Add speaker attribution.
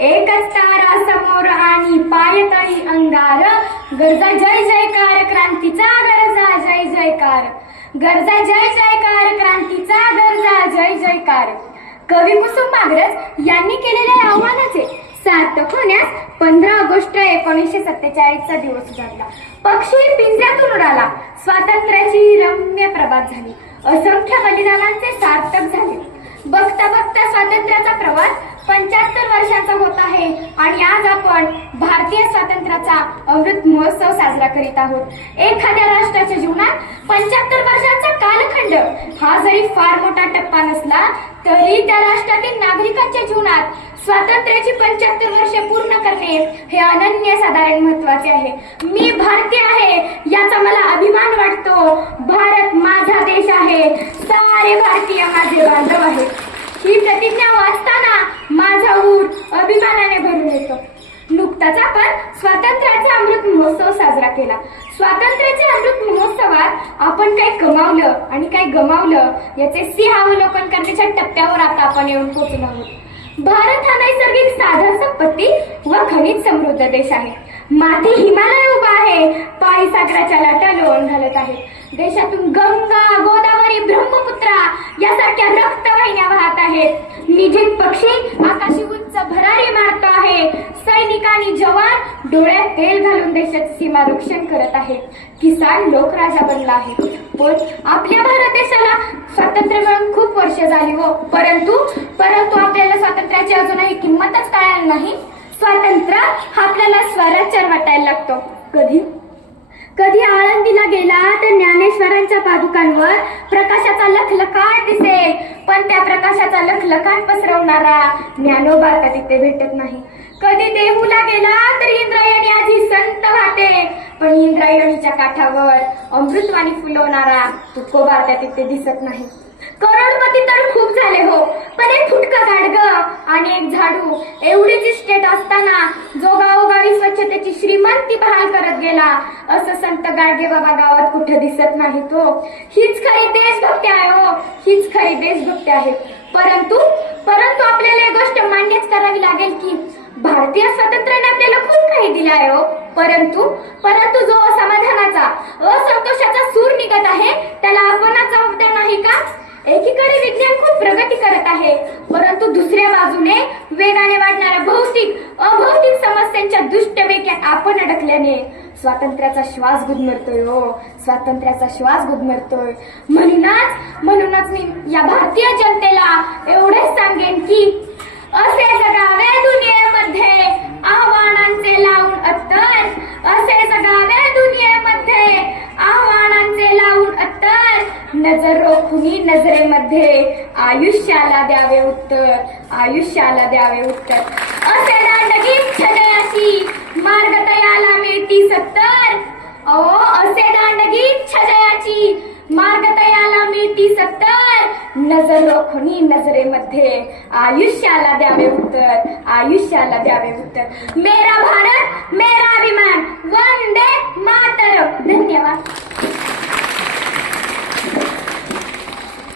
Speaker 1: एकच तारा समोर आणि पायतळी अंगार गरजा जय जयकार क्रांतीचा गरजा जय जयकार. गरजा जय जयकार क्रांतीचा गरजा जय जयकार. कवी कुसुम मागरज यांनी केलेल्या आव्हानाचे सार्थक होण्यास पंधरा ऑगस्ट एकोणीसशे सत्तेचाळीसचा दिवस उजाडला. पक्षी पिंजऱ्यातून उडाला. स्वातंत्र्याची रम्य प्रभात झाली. असंख्य बलिदानांचे सार्थक झाले. बघता बघता स्वातंत्र्याचा प्रवास पंच्याहत्तर वर्षाचा होत आहे. आणि आज आपण भारतीय स्वातंत्र्याचा अमृत महोत्सव साजरा करीत आहोत. एखाद्या राष्ट्राच्या जीवनात पंच्याहत्तर वर्षांचा कालखंड हा जरी फार मोठा टप्पा नसला तरी त्या राष्ट्रातील नागरिकांच्या जीवनात स्वातंत्र्याची पंच्याहत्तर वर्षे पूर्ण करणे हे अनन्य साधारण महत्त्वाचे आहे. मी भारतीय आहे याचा मला अभिमान वाटतो. भारत माझा देश आहे. सारे भारतीय माझे बांधव आहेत. ही प्रतिज्ञा वाचताना माझा ऊर अभिमानाने भरून येतो. नुकताच आपण स्वातंत्र्याचा अमृत महोत्सव साजरा केला. स्वातंत्र्याच्या अमृत महोत्सवात आपण काय कमावलं आणि काय गमावलं याचे सिंहावलोकन करण्याच्या टप्प्यावर आता आपण येऊन पोहोचलो आहोत. भारत हा नैसर्गिक साधन संपत्ती व खनिज समृद्ध देश आहे. माती हिमालय उभा आहे. पायी सागराच्या लाटा लोळून घालत आहे. देशातून गंगा गोदावरी ब्रह्मपुत्रा यासारख्या रक्तवाहिन्या वाहत आहेत. निजित पक्षी आकाशी उंच भरारी मारतो आहे. सैनिक आणि जवान डोळ्यात तेल घालून देशात सीमा रक्षण करत आहेत. किसान लोकराजा बनला आहे. पण आपल्या भारत देशाला स्वातंत्र्य मिळून खूप वर्ष झाली हो. परंतु परंतु आपल्याला स्वातंत्र्याची अजूनही किंमतच कळायला नाही. स्वातंत्र्य हा आपल्याला स्वराज्य वाटायला लागतो. कधी? कधी आळंदीला गेला तर ज्ञानेश्वरांच्या पादुकांवर प्रकाशाचा लखलखाट दिसेल. पण त्या प्रकाशाचा लखलखाट पसरवणारा ज्ञानोबा का तिथे भेटत नाही. कधी देहूला गेला तर इंद्रायणी आधी संत वाटे पण इंद्रायणीच्या काठावर अमृतवाणी फुलवणारा तुकोबा त्या तिथे दिसत नाही. करोडपती तर खूप झाले हो पण एक फुटका गाडग आणि एक झाडू. एवढीच स्टेट असताना जो गावोगावी स्वच्छते श्रीमंती बहाल करत गेला. असं संत गाडगे बाबा गावात कुठे दिसत नाही तो. हीच खरी देशभक्ती आहे हो. हीच खरी देशभक्ती आहे. परंतु परंतु आपल्याला एक गोष्ट मान्यच करावी लागेल की भारतीय स्वातंत्र्याने आपल्याला खूप काही दिलं आहे हो. परंतु परंतु जो असमाधानाचा असंतोषाचा सूर निघत आहे त्याला आपणच जबाबदार नाही का? एकीकडे विज्ञान खूप प्रगती करत आहे. परंतु दुसऱ्या बाजूने वेगाने वाढणाऱ्या भौतिक त्यांच्या दुष्ट वेक्यात आपण अडकल्याने स्वातंत्र्याचा श्वास गुदमरतोय हो. स्वातंत्र्याचा श्वास गुदमरतोय. म्हणूनच म्हणूनच मी या भारतीय जनतेला एवढेच सांगेन की असे तुम्ही नजरेमध्ये आयुष्याला द्यावे उत्तर आयुष्याला द्यावे उत्तर. असे नगीत छजयाची मार्ग तयाला मिळती सत्तर. अहो असे नगीत छजयाची मार्ग तयाला मिळती सत्तर. नजर रोखणी नजरेमध्ये आयुष्याला द्यावे उत्तर आयुष्याला द्यावे उत्तर. मेरा भारत मेरा अभिमान. वंदे मातरम. धन्यवाद.